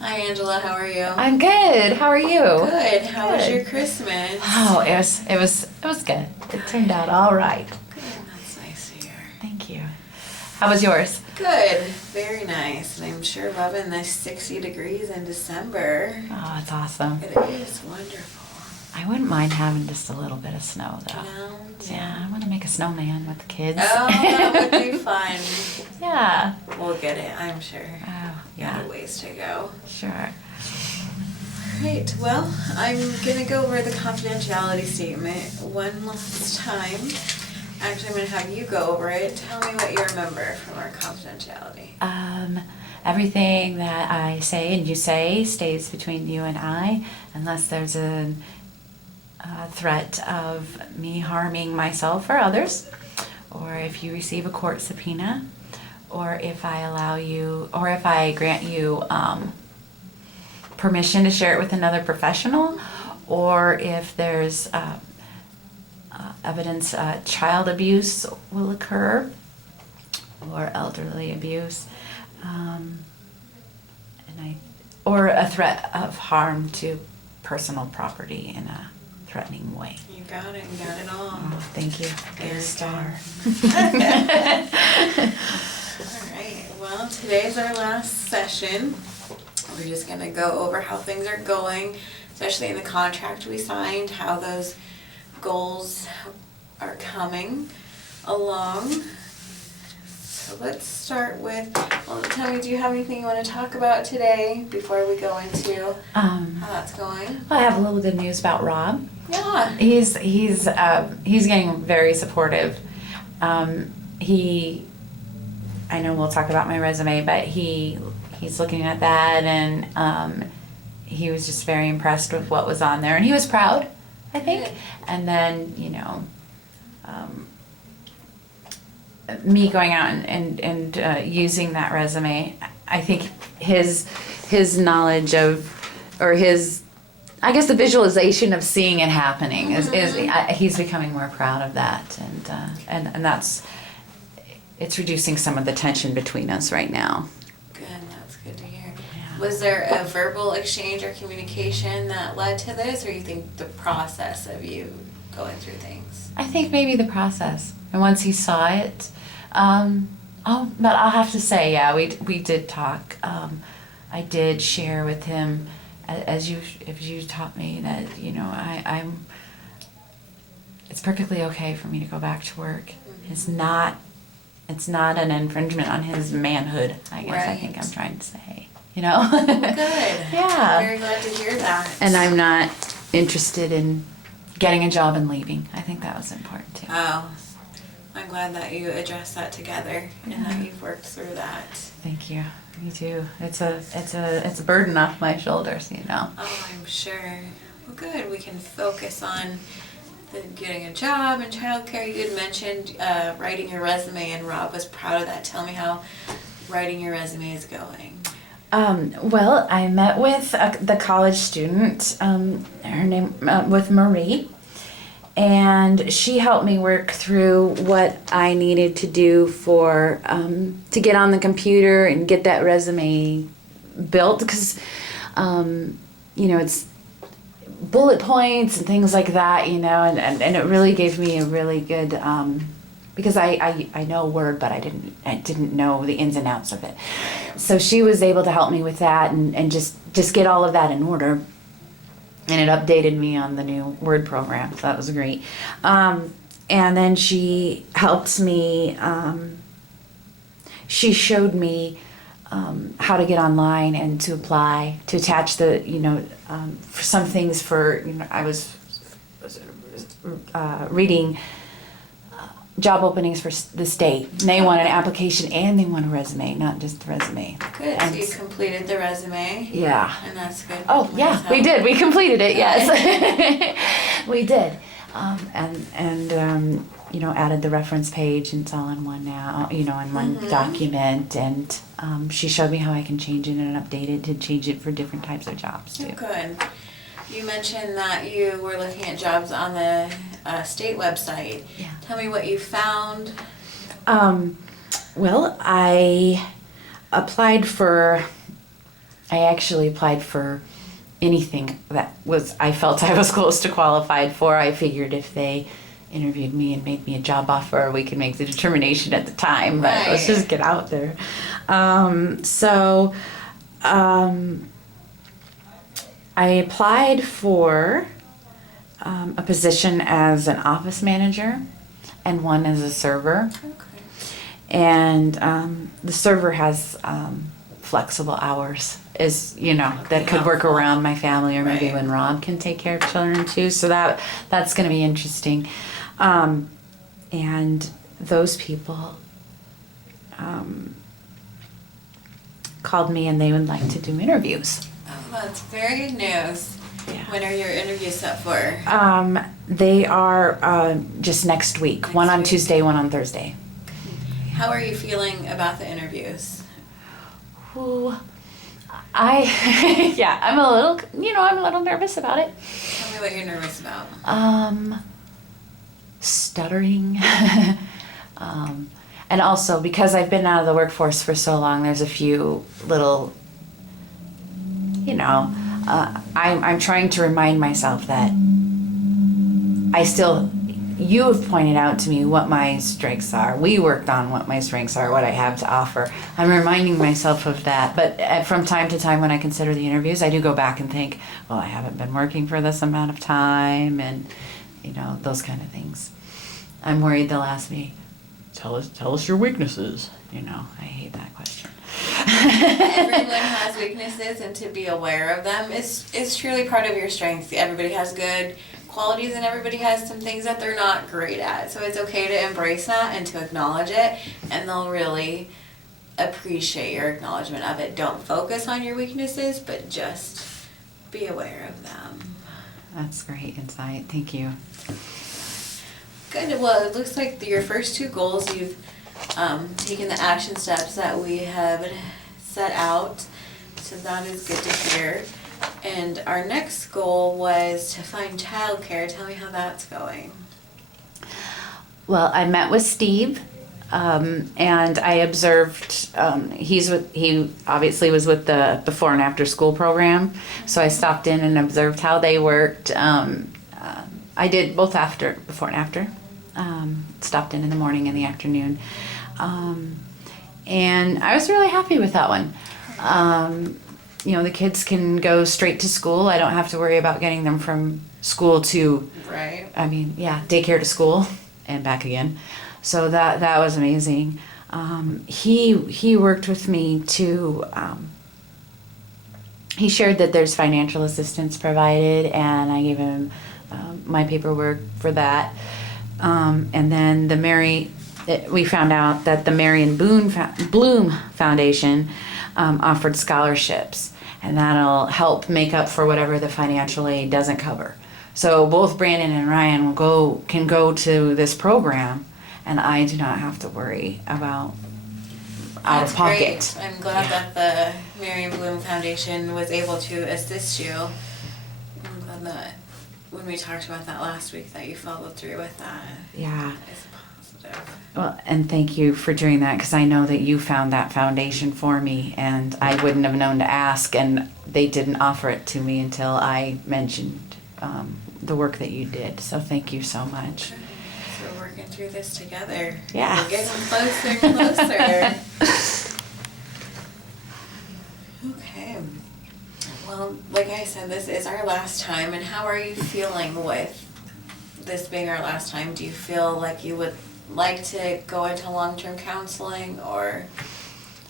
Hi Angela, how are you? I'm good. How are you? Good. How was Good. your Christmas? Oh, it was good. It turned out all right. Good. That's nice to hear. Thank you. How was yours? Good. Very nice. And I'm sure loving the 60 degrees in December. Oh, it's awesome. It is wonderful. I wouldn't mind having just a little bit of snow though. No? Yeah, I want to make a snowman with the kids. Oh, that would be fun. Yeah. We'll get it, I'm sure. Oh, Got yeah. a ways to go. Sure. Right. Well, I'm going to go over the confidentiality statement one last time. Actually, I'm going to have you go over it. Tell me what you remember from our confidentiality. Everything that I say and you say stays between you and I, unless there's a threat of me harming myself or others, or if you receive a court subpoena, or if I allow you, or if I grant you permission to share it with another professional, or if there's evidence child abuse will occur, or elderly abuse, or a threat of harm to personal property in a threatening way. You got it. You got it all. Oh, thank you. You're a Very star. All right. Well, today's our last session. We're just going to go over how things are going, especially in the contract we signed, how those goals are coming along. So let's start with, well, tell me, do you have anything you want to talk about today before we go into how that's going? I have a little good news about Rob. Yeah. He's getting very supportive. I know we'll talk about my resume, but he's looking at that, and he was just very impressed with what was on there, and he was proud, I think. Good. And then me going out and using that resume, I think his knowledge of, or his, I guess the visualization of seeing it happening is he's becoming more proud of that, and it's reducing some of the tension between us right now. Good, that's good to hear. Yeah. Was there a verbal exchange or communication that led to this, or you think the process of you going through things? I think maybe the process, and once he saw it, but I'll have to say, yeah, we did talk. I did share with him, as you taught me, that I'm. It's perfectly okay for me to go back to work. Mm-hmm. It's not an infringement on his manhood, I guess. Right. I think I'm trying to say, Good. Yeah. I'm very glad to hear that. And I'm not interested in getting a job and leaving. I think that was important too. Oh, I'm glad that you addressed that together and that you've worked through that. Thank you. Me too. It's a burden off my shoulders, Oh, I'm sure. Well, good. We can focus on getting a job and childcare. You had mentioned writing your resume, and Rob was proud of that. Tell me how writing your resume is going. Well, I met with the college student, her name, with Marie, and she helped me work through what I needed to do for, to get on the computer and get that resume built, because, it's bullet points and things like that, and it really gave me a really good, because I know Word, but I didn't know the ins and outs of it. So she was able to help me with that and just get all of that in order. And it updated me on the new Word program, so that was great. And then she helped me, she showed me how to get online and to apply, to attach the, for some things I was reading job openings for the state. And they want an application and they want a resume, not just the resume. Good. And So you completed the resume. yeah. And that's good. Oh, yeah, we did. We completed it, yes. We did. Added the reference page, and it's all in one now, in one document. And she showed me how I can change it and update it to change it for different types of jobs, too. Oh, good. You mentioned that you were looking at jobs on the state website. Yeah. Tell me what you found. Well, I applied for I actually applied for anything that was I felt I was close to qualified for. I figured if they interviewed me and made me a job offer, we could make the determination at the time. But let's Right. just get out there. So I applied for a position as an office manager and one as a server. Okay. And the server has flexible hours, that could work helpful. around my family, or maybe Right. when Rob can take care of children too. So that's going to be interesting. And those people called me and they would like to do interviews. Oh, that's very good news. Yeah. When are your interviews set for? They are just next week. Next One on week. Tuesday, one on Thursday. How are you feeling about the interviews? Ooh, yeah, I'm a little nervous about it. Tell me what you're nervous about. Stuttering. And also because I've been out of the workforce for so long, there's a few little, I'm trying to remind myself that you have pointed out to me what my strengths are. We worked on what my strengths are, what I have to offer. I'm reminding myself of that. But from time to time when I consider the interviews, I do go back and think, well, I haven't been working for this amount of time, and, those kind of things. I'm worried they'll ask me, tell us your weaknesses. I hate that question. Everyone has weaknesses, and to be aware of them is truly part of your strengths. Everybody has good qualities, and everybody has some things that they're not great at. So it's okay to embrace that and to acknowledge it, and they'll really appreciate your acknowledgement of it. Don't focus on your weaknesses, but just be aware of them. That's great insight. Thank you. Good. Well, it looks like your first two goals, you've taken the action steps that we have set out. So that is good to hear. And our next goal was to find childcare. Tell me how that's going. Well, I met with Steve, and I observed. He obviously was with the before and after school program, so I stopped in and observed how they worked. I did both before and after. Stopped in the morning and the afternoon, and I was really happy with that one. The kids can go straight to school. I don't have to worry about getting them from school to, Right. daycare to school and back again. So that was amazing. He worked with me to, he shared that there's financial assistance provided, and I gave him my paperwork for that. And then we found out that the Marion Bloom Foundation offered scholarships, and that'll help make up for whatever the financial aid doesn't cover. So both Brandon and Ryan can go to this program, and I do not have to worry about out That's of pocket. great. I'm glad that the Marion Bloom Foundation was able to assist you. I'm glad that when we talked about that last week that you followed through with that. Yeah. It's positive. Well, and thank you for doing that, because I know that you found that foundation for me, and I wouldn't have known to ask, and they didn't offer it to me until I mentioned the work that you did. So thank you so much. So we're working through this together. Yeah. We're getting closer and closer. Okay. Well, like I said, this is our last time, and how are you feeling with this being our last time? Do you feel like you would like to go into long-term counseling, or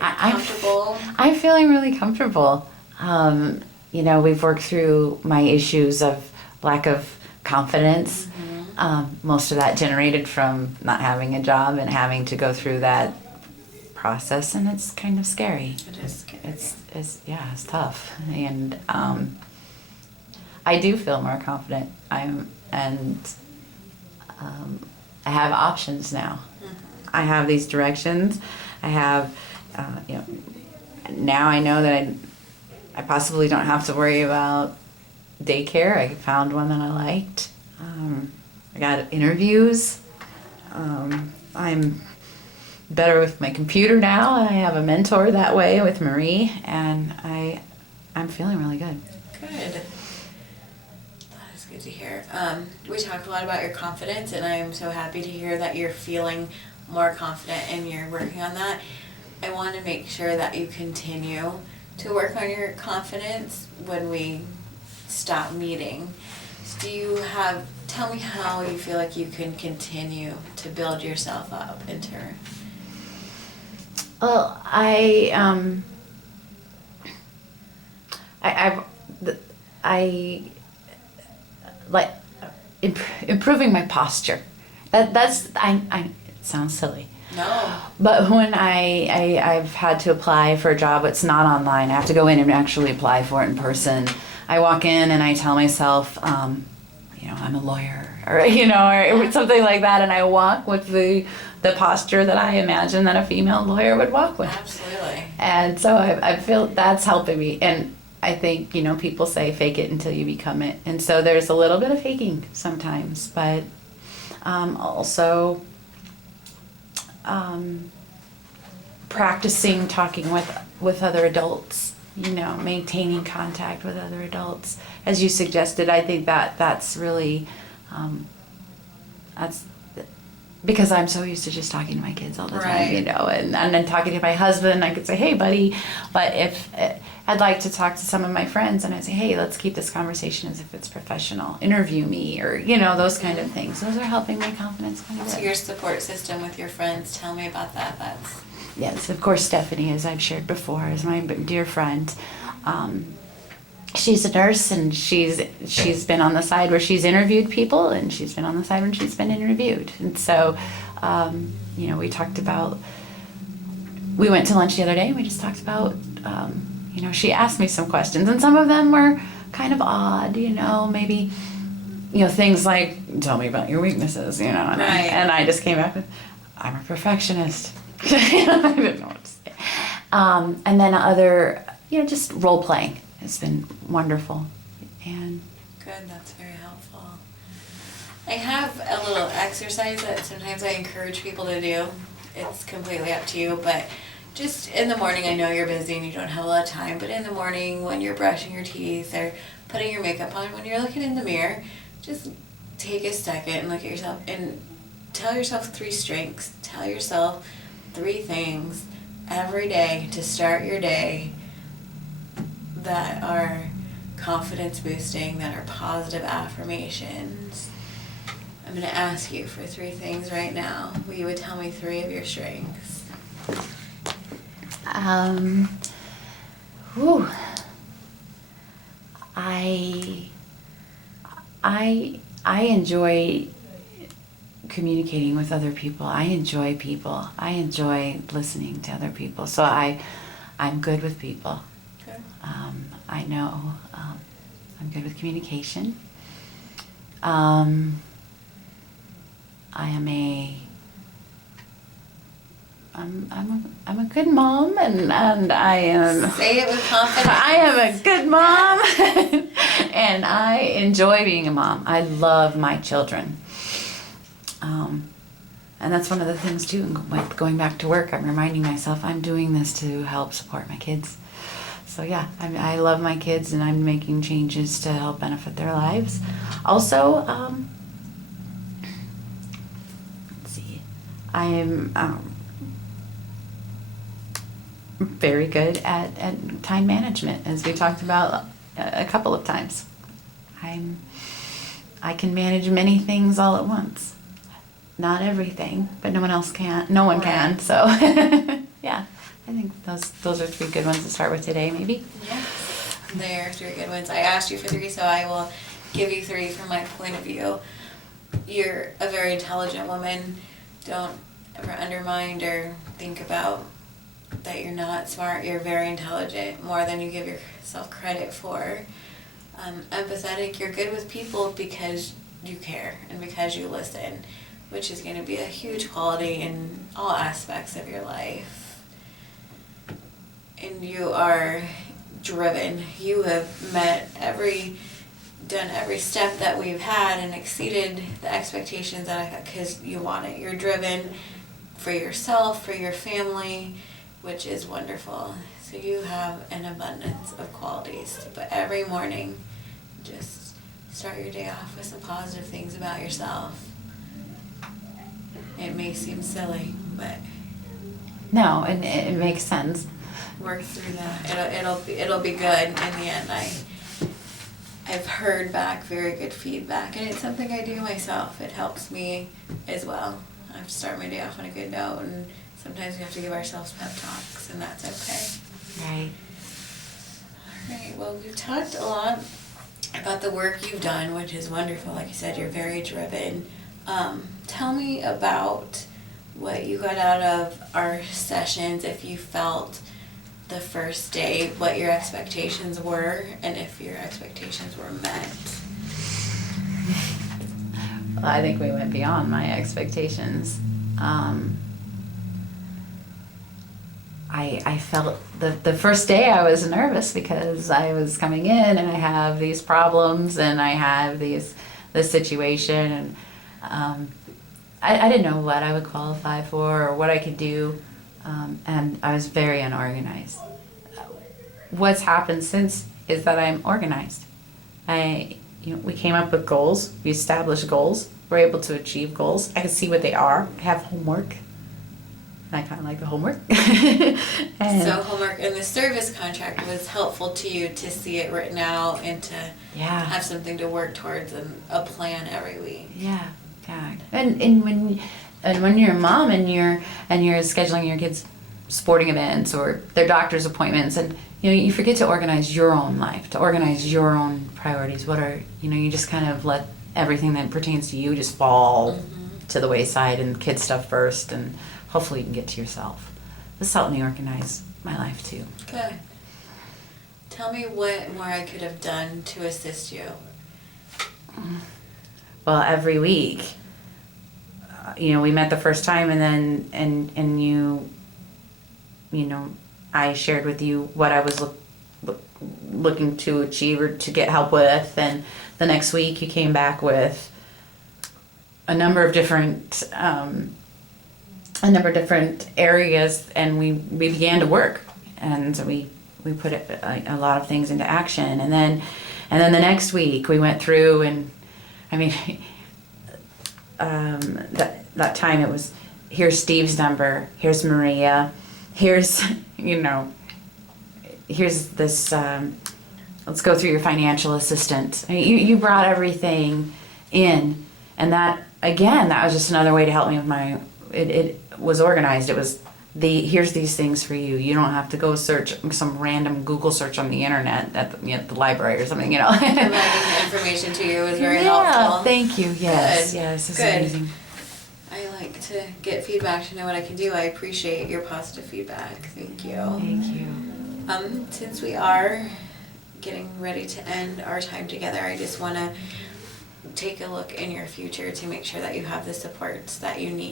are you comfortable? I'm feeling really comfortable. We've worked through my issues of lack of confidence. Most of that generated from not having a job and having to go through that process, and it's kind of scary. It is scary. It's tough, and I do feel more confident. I have options now. I have these directions. I have, now I know that I possibly don't have to worry about daycare. I found one that I liked. I got interviews. I'm better with my computer now. I have a mentor that way with Marie, and I'm feeling really good. Good. That is good to hear. We talked a lot about your confidence, and I am so happy to hear that you're feeling more confident and you're working on that. I want to make sure that you continue to work on your confidence when we stop meeting. Tell me how you feel like you can continue to build yourself up into. Well, I like improving my posture. It sounds silly. No. But when I've had to apply for a job, it's not online. I have to go in and actually apply for it in person. I walk in and I tell myself, I'm a lawyer, or or something like that, and I walk with the posture that I imagine that a female lawyer would walk with. Absolutely. And so I feel that's helping me. And I think, people say fake it until you become it. And so there's a little bit of faking sometimes, but also practicing talking with other adults, maintaining contact with other adults. As you suggested, I think that's really, that's because I'm so used to just talking to my kids all the time, Right. and then talking to my husband, I could say, hey, buddy, but if I'd like to talk to some of my friends, and I'd say, hey, let's keep this conversation as if it's professional, interview me, or, those kind of things. Those are helping my confidence quite a bit. So your support system with your friends, tell me about that. Yes, of course, Stephanie, as I've shared before, is my dear friend. She's a nurse, and she's been on the side where she's interviewed people, and she's been on the side when she's been interviewed. And so, we went to lunch the other day, and we just talked about, she asked me some questions, and some of them were kind of odd, maybe, things like, tell me about your weaknesses, and, Right. and I just came back with, I'm a perfectionist. I didn't know what to say. And then other, just role playing has been wonderful. And Good, that's very helpful. I have a little exercise that sometimes I encourage people to do. It's completely up to you, but just in the morning, I know you're busy and you don't have a lot of time, but in the morning when you're brushing your teeth or putting your makeup on, when you're looking in the mirror, just take a second and look at yourself and tell yourself 3 strengths. Tell yourself 3 things every day to start your day that are confidence boosting, that are positive affirmations. I'm going to ask you for 3 things right now. Will you would tell me 3 of your strengths? I enjoy communicating with other people. I enjoy people. I enjoy listening to other people. So I'm good with people. Okay. I know I'm good with communication. I'm a good mom, and I am. Say it with confidence. I am a good mom, and I enjoy being a mom. I love my children. And that's one of the things too, like going back to work, I'm reminding myself I'm doing this to help support my kids. So yeah, I love my kids, and I'm making changes to help benefit their lives. Also, let's see, I am very good at time management, as we talked about a couple of times. I can manage many things all at once. Not everything, but no one else can. No one can. So yeah, I think those are 3 good ones to start with today, maybe. Yes, they're 3 good ones. I asked you for 3, so I will give you 3 from my point of view. You're a very intelligent woman. Don't ever undermine or think about that you're not smart. You're very intelligent, more than you give yourself credit for. Empathetic, you're good with people because you care and because you listen, which is going to be a huge quality in all aspects of your life. And you are driven. You have done every step that we've had and exceeded the expectations that I had because you want it. You're driven for yourself, for your family, which is wonderful. So you have an abundance of qualities, but every morning, just start your day off with some positive things about yourself. It may seem silly, but No, and it makes sense. work through that. It'll be good in the end. I've heard back very good feedback, and it's something I do myself. It helps me as well. I have to start my day off on a good note, and sometimes we have to give ourselves pep talks, and that's okay. Right. All right, well, we've talked a lot about the work you've done, which is wonderful. Like you said, you're very driven. Tell me about what you got out of our sessions, if you felt the first day what your expectations were, and if your expectations were met. Well, I think we went beyond my expectations. I felt the first day I was nervous because I was coming in and I have these problems and I have this situation, and I didn't know what I would qualify for or what I could do, and I was very unorganized. What's happened since is that I'm organized. We came up with goals. We established goals. We're able to achieve goals. I can see what they are. I have homework. And I kind of like the homework. And So homework in the service contract was helpful to you to see it written out and to yeah, have something to work towards and a plan every week. yeah. And when you're a mom and you're scheduling your kids' sporting events or their doctor's appointments, and you forget to organize your own life, to organize your own priorities. You just kind of let everything that pertains to you just fall to the wayside, and kid stuff first, and hopefully you can get to yourself. This helped me organize my life too. Good. Tell me what more I could have done to assist you. Well, every week, we met the first time, and then I shared with you what I was looking to achieve or to get help with, and the next week you came back with a number of different areas, and we began to work, and we put a lot of things into action, and then the next week we went through, and I mean, that time it was, here's Steve's number, here's Maria, here's here's this, let's go through your financial assistant. I mean, you brought everything in, and that was just another way to help me with it was organized. It was here's these things for you. You don't have to go search some random Google search on the internet at the library or something, Providing the information to you was very yeah, helpful. thank you. Yes, Good. yes, it's Good. amazing. I like to get feedback to know what I can do. I appreciate your positive feedback. Thank you. Thank you. Since we are getting ready to end our time together, I just want to take a look in your future to make sure that you have the supports that you need.